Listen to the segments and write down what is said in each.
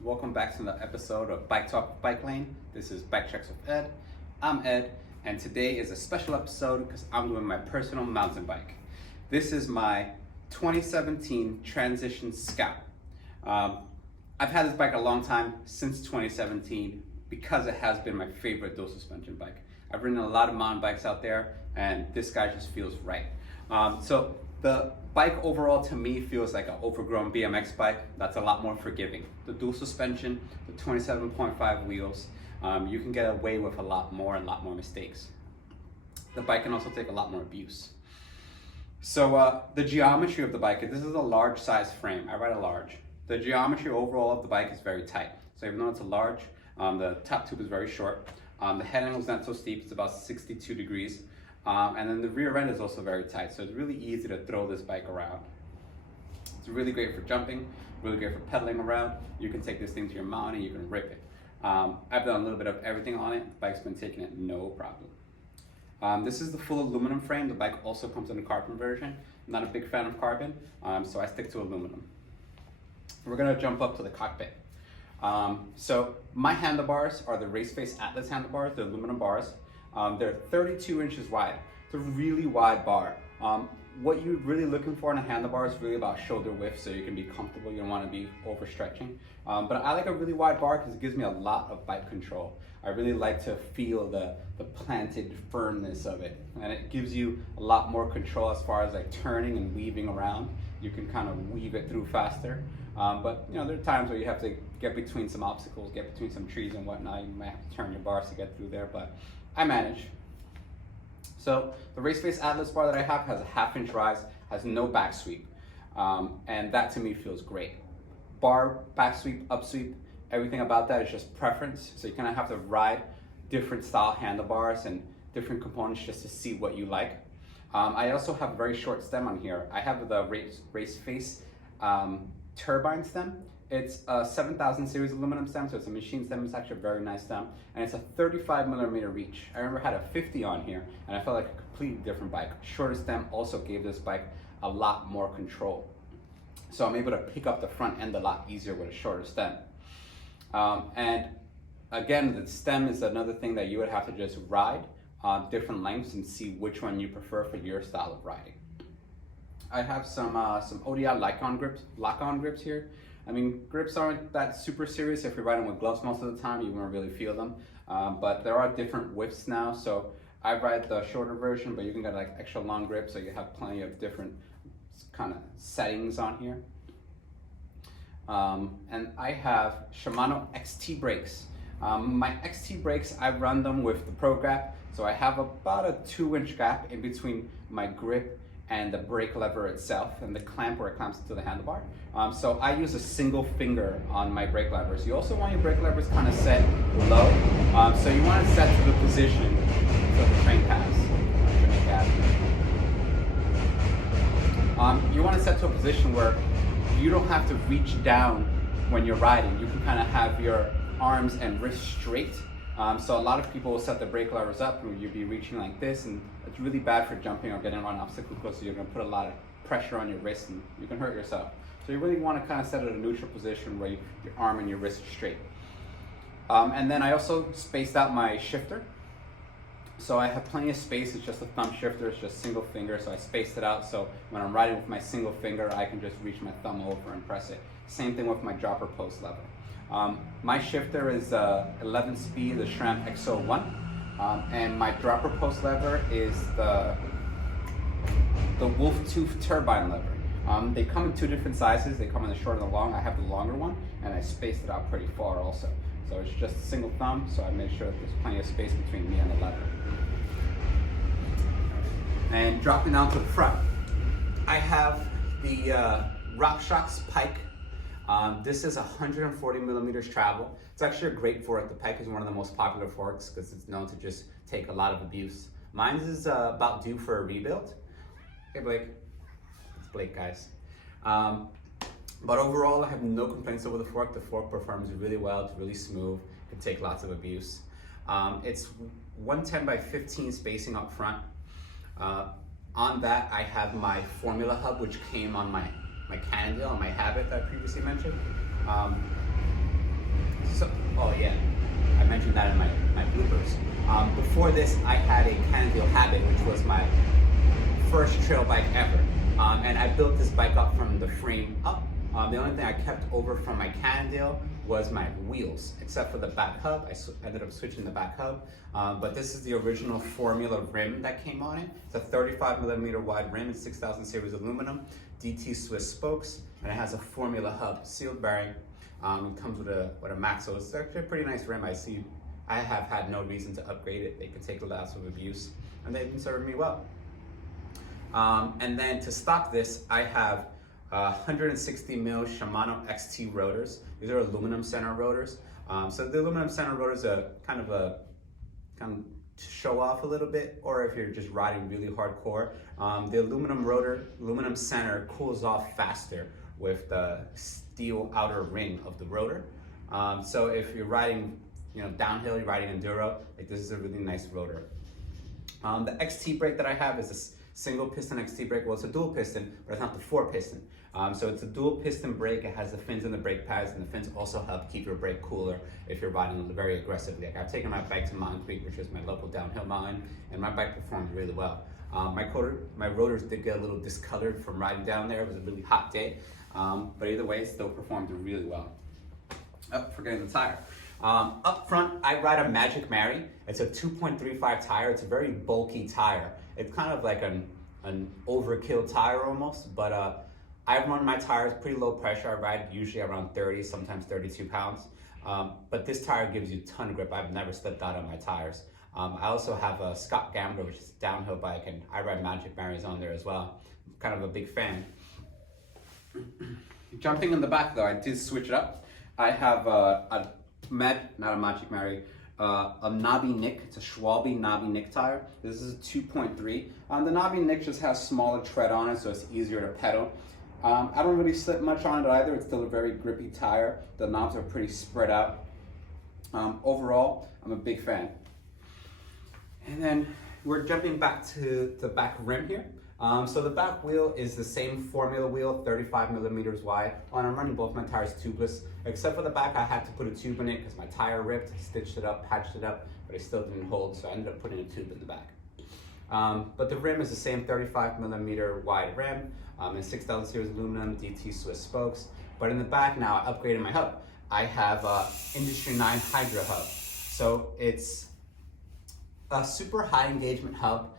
Welcome back to another episode of Bike Talk with BikeLane. This is Bike Checks with Ed. I'm Ed, and today is a special episode because I'm doing my personal mountain bike. This is my 2017 Transition Scout. I've had this bike a long time, since 2017, because it has been my favorite dual suspension bike. I've ridden a lot of mountain bikes out there, and this guy just feels right. So the bike overall to me feels like an overgrown BMX bike that's a lot more forgiving. The dual suspension, the 27.5 wheels, you can get away with a lot more mistakes. The bike can also take a lot more abuse. So the geometry of the bike, this is a large size frame. I ride a large. The geometry overall of the bike is very tight. So even though it's a large, the top tube is very short. The head angle is not so steep, it's about 62 degrees. And then the rear end is also very tight, so it's really easy to throw this bike around. It's really great for jumping, really great for pedaling around. You can take this thing to your mountain and you can rip it. I've done a little bit of everything on it. The bike's been taking it no problem. This is the full aluminum frame. The bike also comes in a carbon version. I'm not a big fan of carbon, so I stick to aluminum. We're gonna jump up to the cockpit. So my handlebars are the Race Face Atlas handlebars, the aluminum bars. They're 32 inches wide. It's a really wide bar. What you're really looking for in a handlebar is really about shoulder width, so you can be comfortable. You don't want to be overstretching. But I like a really wide bar because it gives me a lot of bike control. I really like to feel the planted firmness of it, and it gives you a lot more control as far as like turning and weaving around. You can kind of weave it through faster. But you know, there are times where you have to get between some obstacles, get between some trees and whatnot. You might have to turn your bars to get through there, but I manage. So the Race Face Atlas bar that I have has a 1/2 inch rise, has no back sweep, and that to me feels great. Bar, back sweep, up sweep, everything about that is just preference. So you kind of have to ride different style handlebars and different components just to see what you like. I also have a very short stem on here. I have the Race Face turbine stem. It's a 7000 series aluminum stem, so it's a machine stem. It's actually a very nice stem, and it's a 35mm reach. I remember I had a 50 on here, and I felt like a completely different bike. Shorter stem also gave this bike a lot more control. So I'm able to pick up the front end a lot easier with a shorter stem. And again, the stem is another thing that you would have to just ride different lengths and see which one you prefer for your style of riding. I have some ODI lock-on grips here. I mean, grips aren't that super serious. If you're riding with gloves most of the time, you won't really feel them. But there are different widths now, so I ride the shorter version, but you can get like extra long grips, so you have plenty of different kind of settings on here. And I have Shimano XT brakes. My XT brakes, I run them with the Pro Gap, so I have about a 2-inch gap in between my grip and the brake lever itself and the clamp where it clamps to the handlebar. So I use a single finger on my brake levers. You also want your brake levers kind of set low. So you want to set to the position so the train pass. You want to set to a position where you don't have to reach down when you're riding. You can kind of have your arms and wrists straight. So a lot of people will set the brake levers up and you'll be reaching like this, and it's really bad for jumping or getting on obstacles because you're going to put a lot of pressure on your wrist and you can hurt yourself. So you really want to kind of set it in a neutral position where your arm and your wrist are straight. And then I also spaced out my shifter. So I have plenty of space. It's just a thumb shifter. It's just single finger. So I spaced it out. So when I'm riding with my single finger, I can just reach my thumb over and press it. Same thing with my dropper post lever. My shifter is 11 speed, the SRAM XO1. And my dropper post lever is the Wolf Tooth turbine lever. They come in 2 different sizes. They come in the short and the long. I have the longer one, and I spaced it out pretty far also. So it's just a single thumb, so I made sure that there's plenty of space between me and the lever. And dropping down to the front, I have the RockShox Pike. This is 140 millimeters travel. It's actually a great fork. The Pike is one of the most popular forks because it's known to just take a lot of abuse. Mine is about due for a rebuild. Hey Blake. It's Blake, guys. But overall, I have no complaints over the fork. The fork performs really well. It's really smooth. It can take lots of abuse. It's 110 by 15 spacing up front. On that, I have my Formula hub, which came on my Cannondale and my Habit that I previously mentioned. Oh yeah, I mentioned that in my bloopers. Before this, I had a Cannondale Habit, which was my first trail bike ever. And I built this bike up from the frame up. The only thing I kept over from my Cannondale was my wheels, except for the back hub. I ended up switching the back hub. But this is the original Formula rim that came on it. It's a 35 millimeter wide rim. It's 6000 series aluminum, DT Swiss spokes, and it has a Formula hub, sealed bearing. It comes with a max, so it's actually a pretty nice rim. I have had no reason to upgrade it. They could take lots of abuse, and they've been serving me well. And then to stop this, I have 160 mil Shimano XT rotors. These are aluminum center rotors. So the aluminum center rotors are kind of to show off a little bit, or if you're just riding really hardcore. The aluminum center cools off faster with the steel outer ring of the rotor. So if you're riding, downhill, you're riding enduro, like this is a really nice rotor. The XT brake that I have is a single piston XT brake. Well, it's a dual piston, but it's not the 4 piston. So it's a dual piston brake. It has the fins and the brake pads, and the fins also help keep your brake cooler if you're riding very aggressively. Like I've taken my bike to Mountain Creek, which is my local downhill mountain, and my bike performed really well. My rotors did get a little discolored from riding down there. It was a really hot day, but either way, it still performed really well. Forgetting the tire. Up front, I ride a Magic Mary. It's a 2.35 tire. It's a very bulky tire. It's kind of like an overkill tire almost, but I run my tires pretty low pressure. I ride usually around 30, sometimes 32 pounds. But this tire gives you a ton of grip. I've never slipped out on my tires. I also have a Scott Gambler, which is a downhill bike, and I ride Magic Marys on there as well. I'm kind of a big fan. Jumping in the back though, I did switch it up. I have a not a Magic Mary, a Knobby Nick. It's a Schwalbe Knobby Nick tire. This is a 2.3. The Knobby Nick just has smaller tread on it, so it's easier to pedal. I don't really slip much on it either. It's still a very grippy tire. The knobs are pretty spread out. Overall, I'm a big fan. And then we're jumping back to the back rim here. So the back wheel is the same Formula wheel, 35 millimeters wide. I'm running both my tires tubeless, except for the back I had to put a tube in it because my tire ripped. I stitched it up, patched it up, but it still didn't hold, so I ended up putting a tube in the back. But the rim is the same 35 millimeter wide rim, and 6000 series aluminum DT Swiss spokes. But in the back now, I upgraded my hub. I have Industry 9 Hydra hub. So it's a super high engagement hub.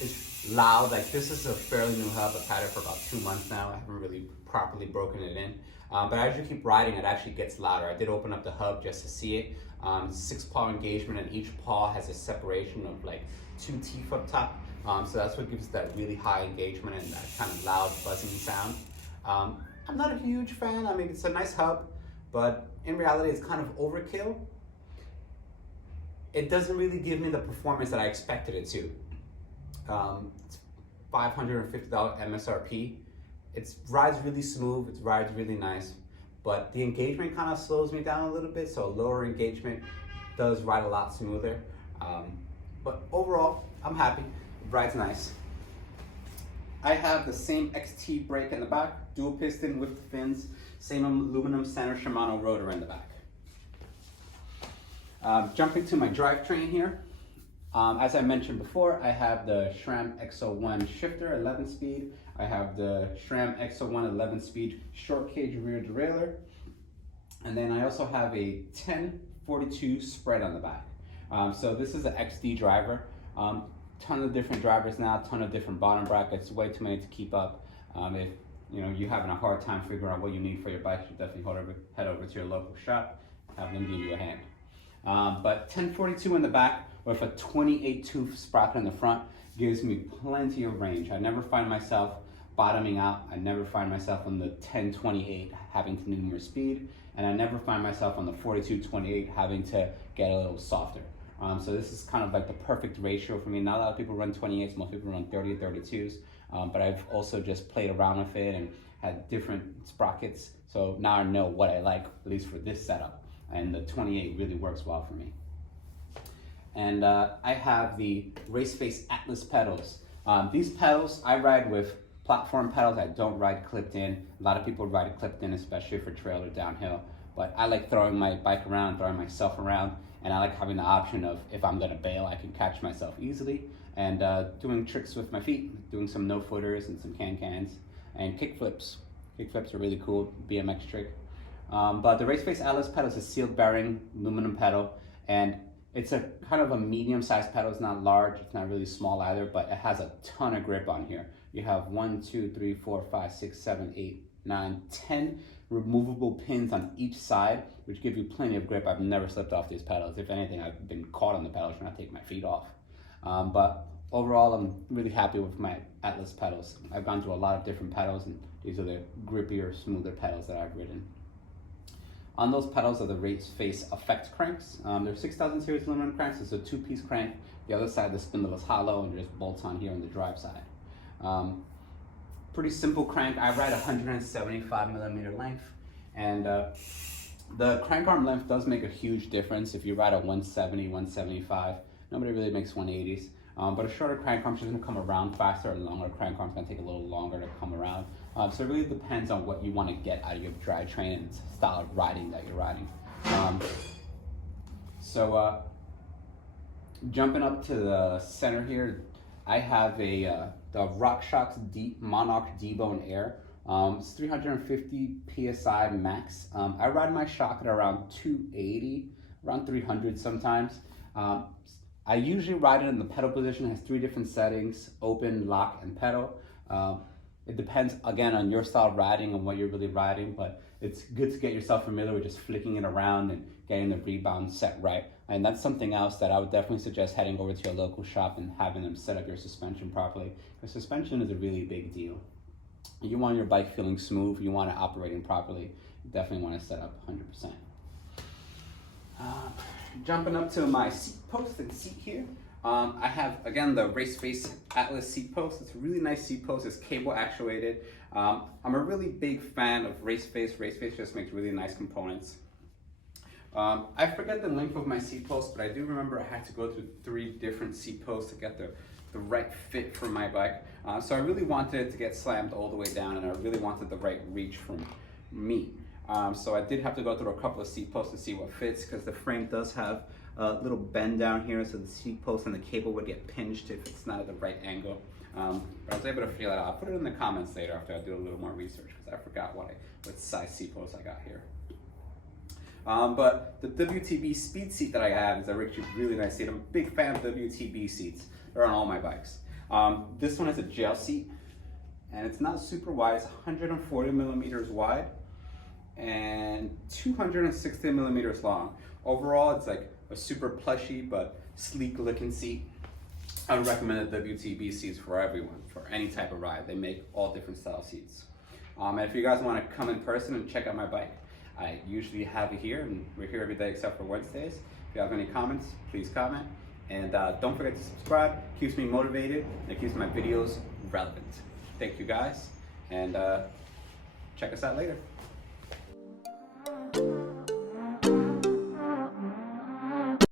It's loud. Like, this is a fairly new hub. I've had it for about 2 months now. I haven't really properly broken it in. But as you keep riding, it actually gets louder. I did open up the hub just to see it. 6-paw engagement, and each paw has a separation of like 2 teeth up top. So that's what gives that really high engagement and that kind of loud buzzing sound. I'm not a huge fan. I mean, it's a nice hub, but in reality, it's kind of overkill. It doesn't really give me the performance that I expected it to. It's $550 MSRP. It rides really smooth, it rides really nice, but the engagement kind of slows me down a little bit, so lower engagement does ride a lot smoother. But overall, I'm happy. It rides nice. I have the same XT brake in the back, dual piston with the fins, same aluminum center Shimano rotor in the back. Jumping to my drivetrain here. As I mentioned before, I have the SRAM X01 shifter 11-speed. I have the SRAM X01 11-speed short cage rear derailleur. And then I also have a 1042 spread on the back. So this is an XD driver. Ton of different drivers now, ton of different bottom brackets, way too many to keep up. If you're having a hard time figuring out what you need for your bike, you definitely head over to your local shop, have them give you a hand. But 1042 in the back with a 28 tooth sprocket in the front gives me plenty of range. I never find myself bottoming out. I never find myself on the 1028 having to need more speed, and I never find myself on the 4228 having to get a little softer. So this is kind of like the perfect ratio for me. Not a lot of people run 28s, most people run 30 or 32s, but I've also just played around with it and had different sprockets. So now I know what I like, at least for this setup, and the 28 really works well for me. And I have the Raceface Atlas pedals. These pedals, I ride with platform pedals. I don't ride clipped in. A lot of people ride it clipped in, especially for trail or downhill. But I like throwing my bike around, throwing myself around, and I like having the option of, if I'm gonna bail, I can catch myself easily, and doing tricks with my feet, doing some no-footers and some can-cans, and kickflips. Kickflips are really cool, BMX trick. But the Raceface Atlas pedal is a sealed bearing aluminum pedal, and it's a kind of a medium-sized pedal. It's not large, it's not really small either, but it has a ton of grip on here. You have 1, 2, 3, 4, 5, 6, 7, 8, 9, 10 removable pins on each side, which give you plenty of grip. I've never slipped off these pedals. If anything, I've been caught on the pedals trying to take my feet off. But overall, I'm really happy with my Atlas pedals. I've gone through a lot of different pedals, and these are the grippier, smoother pedals that I've ridden. On those pedals are the Raceface Effect cranks. They're 6000 series aluminum cranks. It's a 2-piece crank. The other side of the spindle is hollow, and there's bolts on here on the drive side. Pretty simple crank. I ride 175 millimeter length, and the crank arm length does make a huge difference. If you ride a 170, 175, nobody really makes 180s. But a shorter crank arm is going to come around faster, a longer crank arm is going to take a little longer to come around. So it really depends on what you want to get out of your drivetrain and style of riding that you're riding. Jumping up to the center here, I have the RockShox Monarch D-Bone Air. It's 350 PSI max. I ride my shock at around 280, around 300 sometimes. I usually ride it in the pedal position. It has 3 different settings: open, lock, and pedal. It depends, again, on your style of riding and what you're really riding, but it's good to get yourself familiar with just flicking it around and getting the rebound set right. And that's something else that I would definitely suggest heading over to your local shop and having them set up your suspension properly. The suspension is a really big deal. You want your bike feeling smooth, you want it operating properly, you definitely want to set up 100%. Jumping up to my seat post and seat here. I have, again, the Raceface Atlas seat post. It's a really nice seat post. It's cable actuated. I'm a really big fan of Raceface. Raceface just makes really nice components. I forget the length of my seat post, but I do remember I had to go through 3 different seat posts to get the right fit for my bike. So I really wanted to get slammed all the way down, and I really wanted the right reach for me. So I did have to go through a couple of seat posts to see what fits, because the frame does have a little bend down here, so the seat post and the cable would get pinched if it's not at the right angle. But I was able to figure that out. I'll put it in the comments later after I do a little more research, because I forgot what size seat post I got here. But the WTB speed seat that I have is actually really nice seat. I'm a big fan of WTB seats. They're on all my bikes. This one is a gel seat, and it's not super wide. It's 140 millimeters wide and 260 millimeters long. Overall, it's like a super plushy but sleek looking seat. I would recommend the WTB seats for everyone, for any type of ride. They make all different style seats. And if you guys want to come in person and check out my bike, I usually have it here, and we're here every day except for Wednesdays. If you have any comments, please comment. And don't forget to subscribe. It keeps me motivated, and it keeps my videos relevant. Thank you guys, and check us out later.